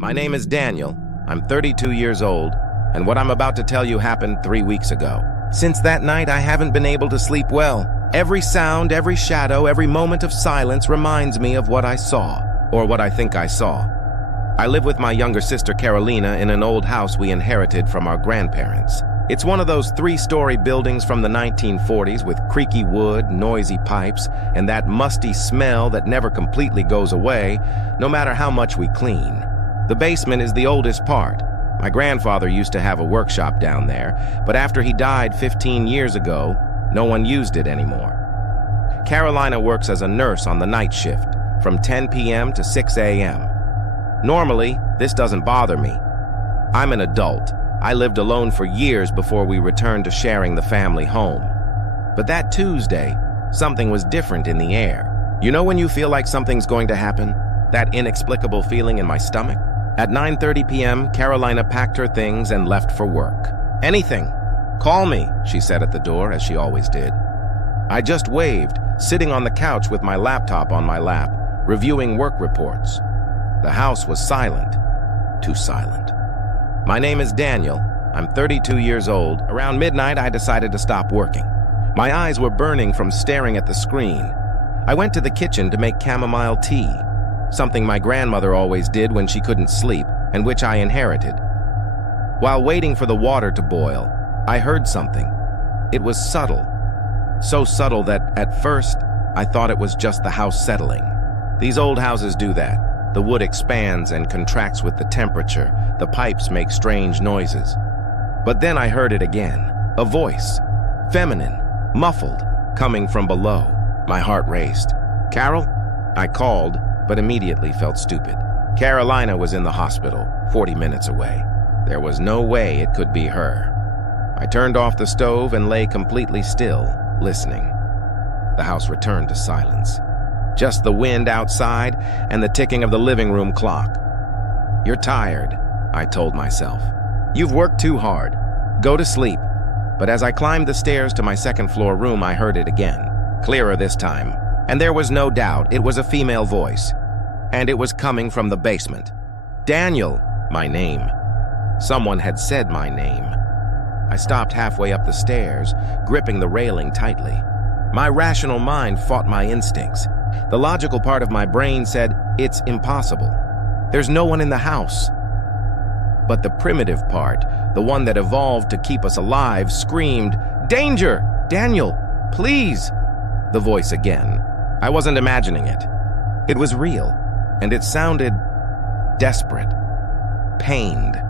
My name is Daniel. I'm 32 years old, and what I'm about to tell you happened 3 weeks ago. Since that night, I haven't been able to sleep well. Every sound, every shadow, every moment of silence reminds me of what I saw, or what I think I saw. I live with my younger sister Carolina in an old house we inherited from our grandparents. It's one of those 3-story buildings from the 1940s with creaky wood, noisy pipes, and that musty smell that never completely goes away, no matter how much we clean. The basement is the oldest part. My grandfather used to have a workshop down there, but after he died 15 years ago, no one used it anymore. Carolina works as a nurse on the night shift, from 10 p.m. to 6 a.m. Normally, this doesn't bother me. I'm an adult. I lived alone for years before we returned to sharing the family home. But that Tuesday, something was different in the air. You know when you feel like something's going to happen? That inexplicable feeling in my stomach? At 9:30 p.m., Carolina packed her things and left for work. "Anything. Call me," she said at the door, as she always did. I just waved, sitting on the couch with my laptop on my lap, reviewing work reports. The house was silent. Too silent. My name is Daniel. I'm 32 years old. Around midnight, I decided to stop working. My eyes were burning from staring at the screen. I went to the kitchen to make chamomile tea, something my grandmother always did when she couldn't sleep, and which I inherited. While waiting for the water to boil, I heard something. It was subtle. So subtle that, at first, I thought it was just the house settling. These old houses do that. The wood expands and contracts with the temperature. The pipes make strange noises. But then I heard it again. A voice. Feminine. Muffled. Coming from below. My heart raced. "Carol?" I called, but immediately felt stupid. Carolina was in the hospital, 40 minutes away. There was no way it could be her. I turned off the stove and lay completely still, listening. The house returned to silence. Just the wind outside and the ticking of the living room clock. "You're tired," I told myself. "You've worked too hard. Go to sleep." But as I climbed the stairs to my second-floor room, I heard it again, clearer this time. And there was no doubt it was a female voice. And it was coming from the basement. "Daniel," my name. Someone had said my name. I stopped halfway up the stairs, gripping the railing tightly. My rational mind fought my instincts. The logical part of my brain said, it's impossible. There's no one in the house. But the primitive part, the one that evolved to keep us alive, screamed, "Danger! Daniel, please!" The voice again. I wasn't imagining it. It was real, and it sounded desperate, pained.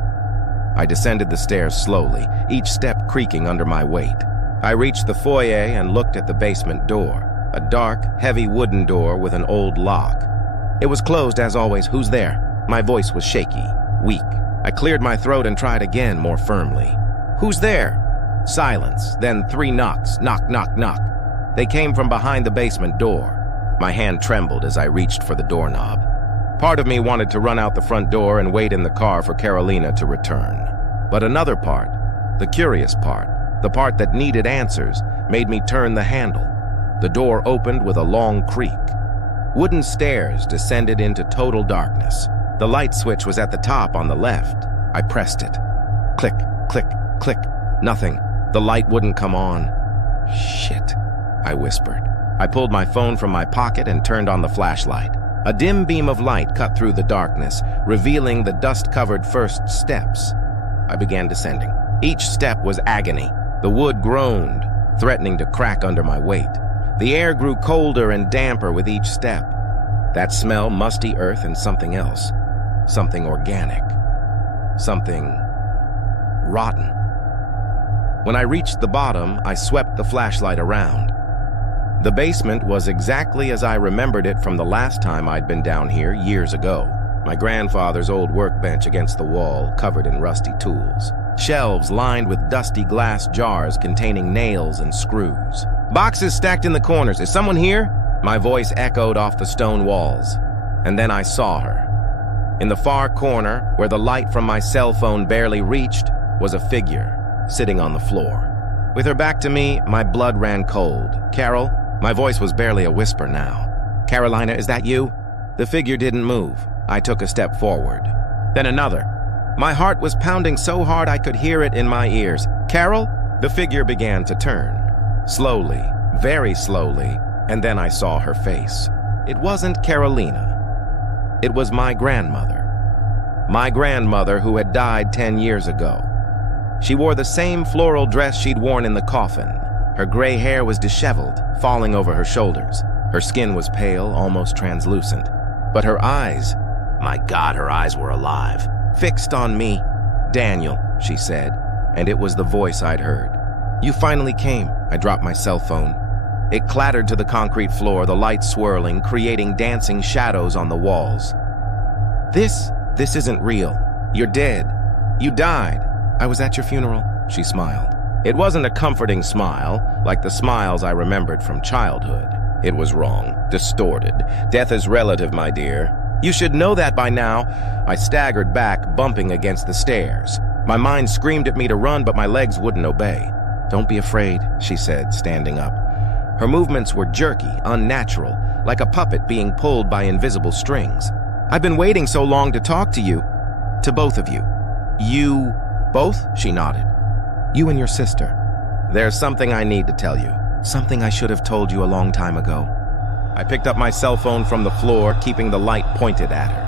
I descended the stairs slowly, each step creaking under my weight. I reached the foyer and looked at the basement door, a dark, heavy wooden door with an old lock. It was closed as always. "Who's there?" My voice was shaky, weak. I cleared my throat and tried again more firmly. "Who's there?" Silence, then 3 knocks. Knock, knock, knock. They came from behind the basement door. My hand trembled as I reached for the doorknob. Part of me wanted to run out the front door and wait in the car for Carolina to return. But another part, the curious part, the part that needed answers, made me turn the handle. The door opened with a long creak. Wooden stairs descended into total darkness. The light switch was at the top on the left. I pressed it. Click, click, click. Nothing. The light wouldn't come on. "Shit," I whispered. I pulled my phone from my pocket and turned on the flashlight. A dim beam of light cut through the darkness, revealing the dust-covered first steps. I began descending. Each step was agony. The wood groaned, threatening to crack under my weight. The air grew colder and damper with each step. That smell, musty earth, and something else. Something organic. Something rotten. When I reached the bottom, I swept the flashlight around. The basement was exactly as I remembered it from the last time I'd been down here years ago. My grandfather's old workbench against the wall, covered in rusty tools. Shelves lined with dusty glass jars containing nails and screws. Boxes stacked in the corners. "Is someone here?" My voice echoed off the stone walls. And then I saw her. In the far corner, where the light from my cell phone barely reached, was a figure, sitting on the floor. With her back to me, my blood ran cold. "Carol?" My voice was barely a whisper now. "Carolina, is that you?" The figure didn't move. I took a step forward. then another. My heart was pounding so hard I could hear it in my ears. "Carol?" The figure began to turn. Slowly, very slowly, and then I saw her face. It wasn't Carolina. It was my grandmother. My grandmother who had died 10 years ago. She wore the same floral dress she'd worn in the coffin. Her gray hair was disheveled, falling over her shoulders. Her skin was pale, almost translucent. But her eyes, my God, her eyes were alive. Fixed on me. "Daniel," she said, and it was the voice I'd heard. "You finally came." I dropped my cell phone. It clattered to the concrete floor, the lights swirling, creating dancing shadows on the walls. This isn't real. You're dead. You died." "I was at your funeral," she smiled. It wasn't a comforting smile, like the smiles I remembered from childhood. It was wrong, distorted. Death is relative, my dear. You should know that by now. I staggered back, bumping against the stairs. My mind screamed at me to run, but my legs wouldn't obey. "Don't be afraid," she said, standing up. Her movements were jerky, unnatural, like a puppet being pulled by invisible strings. "I've been waiting so long to talk to you. To both of you." "You both?" She nodded. "You and your sister. There's something I need to tell you. Something I should have told you a long time ago." I picked up my cell phone from the floor, keeping the light pointed at her.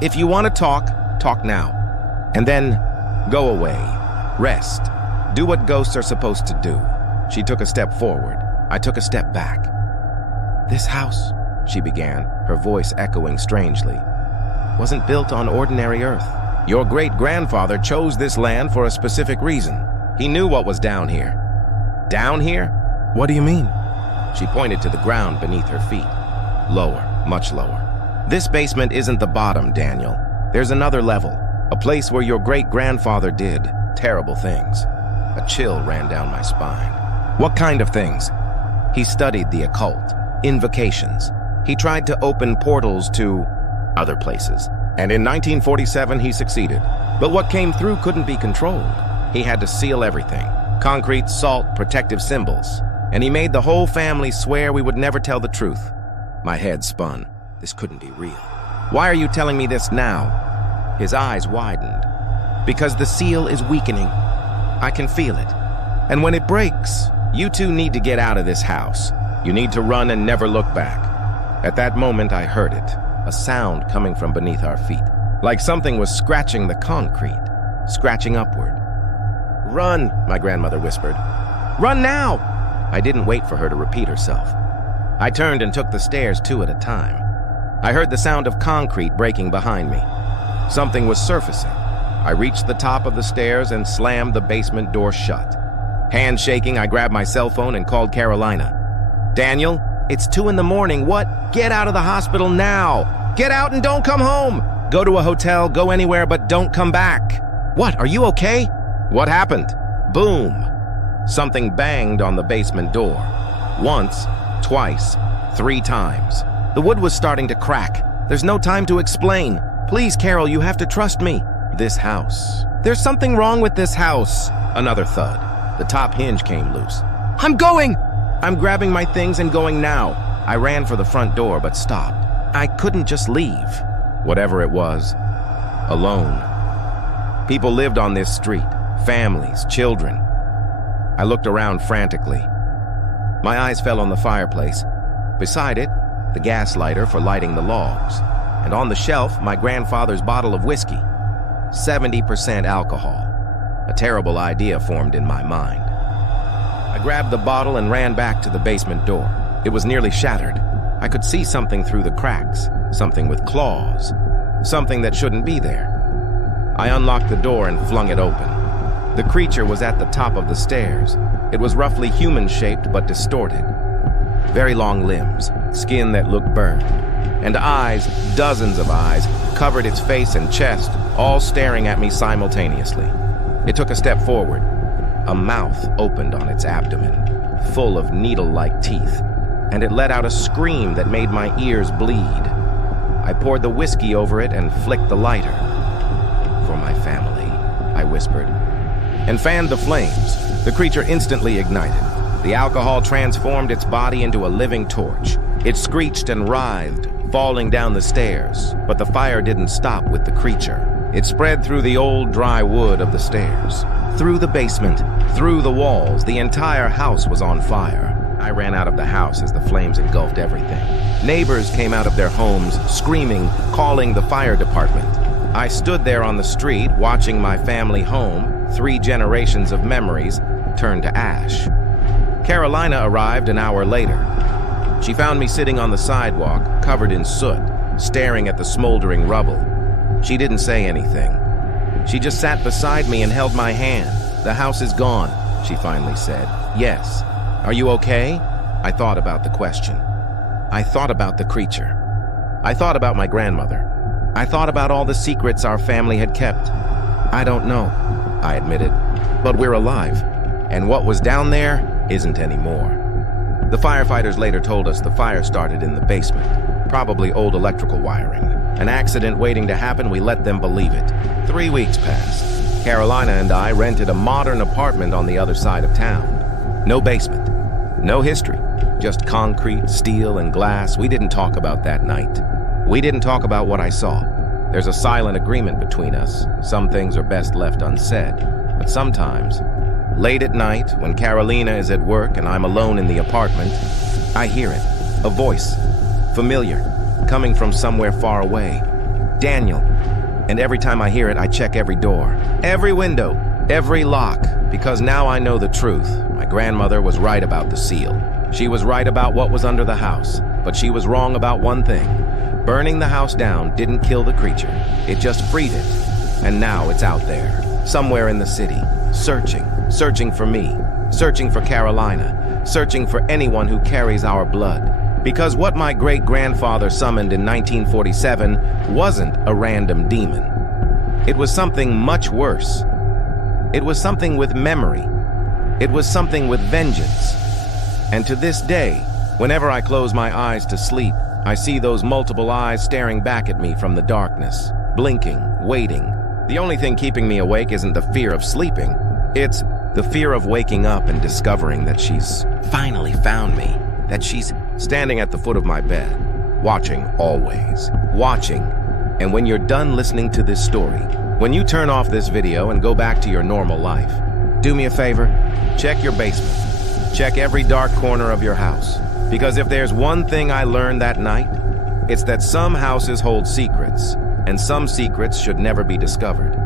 "If you want to talk, talk now. And then go away. Rest. Do what ghosts are supposed to do." She took a step forward. I took a step back. "This house," she began, her voice echoing strangely, "wasn't built on ordinary earth. Your great-grandfather chose this land for a specific reason. He knew what was down here." "Down here? What do you mean?" She pointed to the ground beneath her feet. Lower, much lower. "This basement isn't the bottom, Daniel. There's another level, a place where your great-grandfather did terrible things." A chill ran down my spine. "What kind of things?" "He studied the occult, invocations. He tried to open portals to other places. And in 1947, he succeeded. But what came through couldn't be controlled. He had to seal everything. Concrete, salt, protective symbols. And he made the whole family swear we would never tell the truth." My head spun. This couldn't be real. "Why are you telling me this now?" His eyes widened. "Because the seal is weakening. I can feel it. And when it breaks, you two need to get out of this house. You need to run and never look back." At that moment, I heard it, a sound coming from beneath our feet, like something was scratching the concrete, scratching upward. "Run," my grandmother whispered. "Run now!" I didn't wait for her to repeat herself. I turned and took the stairs 2 at a time. I heard the sound of concrete breaking behind me. Something was surfacing. I reached the top of the stairs and slammed the basement door shut. Hand shaking, I grabbed my cell phone and called Carolina. "Daniel, it's 2 in the morning. What? Get out of the hospital now! Get out and don't come home! Go to a hotel, go anywhere, but don't come back!" "What? Are you okay?" "What happened?" Boom! Something banged on the basement door. Once, twice, 3 times. The wood was starting to crack. "There's no time to explain. Please, Carol, you have to trust me." "This house. There's something wrong with this house." Another thud. The top hinge came loose. "I'm going!" "I'm grabbing my things and going now." I ran for the front door, but stopped. I couldn't just leave. Whatever it was. Alone. People lived on this street. Families, children. I looked around frantically. My eyes fell on the fireplace. Beside it, the gas lighter for lighting the logs. And on the shelf, my grandfather's bottle of whiskey. 70% alcohol. A terrible idea formed in my mind. I grabbed the bottle and ran back to the basement door. It was nearly shattered. I could see something through the cracks, something with claws, something that shouldn't be there. I unlocked the door and flung it open. The creature was at the top of the stairs. It was roughly human-shaped but distorted. Very long limbs, skin that looked burned, and eyes, dozens of eyes, covered its face and chest, all staring at me simultaneously. It took a step forward. A mouth opened on its abdomen, full of needle-like teeth, and it let out a scream that made my ears bleed. I poured the whiskey over it and flicked the lighter. "For my family," I whispered, and fanned the flames. The creature instantly ignited. The alcohol transformed its body into a living torch. It screeched and writhed, falling down the stairs, but the fire didn't stop with the creature. It spread through the old dry wood of the stairs, through the basement, through the walls. The entire house was on fire. I ran out of the house as the flames engulfed everything. Neighbors came out of their homes, screaming, calling the fire department. I stood there on the street, watching my family home, 3 generations of memories, turn to ash. Carolina arrived an hour later. She found me sitting on the sidewalk, covered in soot, staring at the smoldering rubble. She didn't say anything. She just sat beside me and held my hand. "The house is gone," she finally said. "Yes. Are you okay?" I thought about the question. I thought about the creature. I thought about my grandmother. I thought about all the secrets our family had kept. "I don't know," I admitted, "but we're alive. And what was down there isn't anymore." The firefighters later told us the fire started in the basement, probably old electrical wiring. An accident waiting to happen, we let them believe it. 3 weeks passed. Carolina and I rented a modern apartment on the other side of town. No basement, no history, just concrete, steel, and glass. We didn't talk about that night. We didn't talk about what I saw. There's a silent agreement between us. Some things are best left unsaid. But sometimes, late at night, when Carolina is at work and I'm alone in the apartment, I hear it. A voice. Familiar. Coming from somewhere far away. "Daniel." And every time I hear it, I check every door, every window, every lock, because now I know the truth. My grandmother was right about the seal. She was right about what was under the house, but she was wrong about one thing. Burning the house down didn't kill the creature. It just freed it. And now it's out there, somewhere in the city, searching for me, searching for Carolina, searching for anyone who carries our blood. Because what my great-grandfather summoned in 1947 wasn't a random demon. It was something much worse. It was something with memory. It was something with vengeance. And to this day, whenever I close my eyes to sleep, I see those multiple eyes staring back at me from the darkness, blinking, waiting. The only thing keeping me awake isn't the fear of sleeping. It's the fear of waking up and discovering that she's finally found me, that she's standing at the foot of my bed, watching always, watching. And when you're done listening to this story, when you turn off this video and go back to your normal life, do me a favor, check your basement. Check every dark corner of your house. Because if there's one thing I learned that night, it's that some houses hold secrets, and some secrets should never be discovered.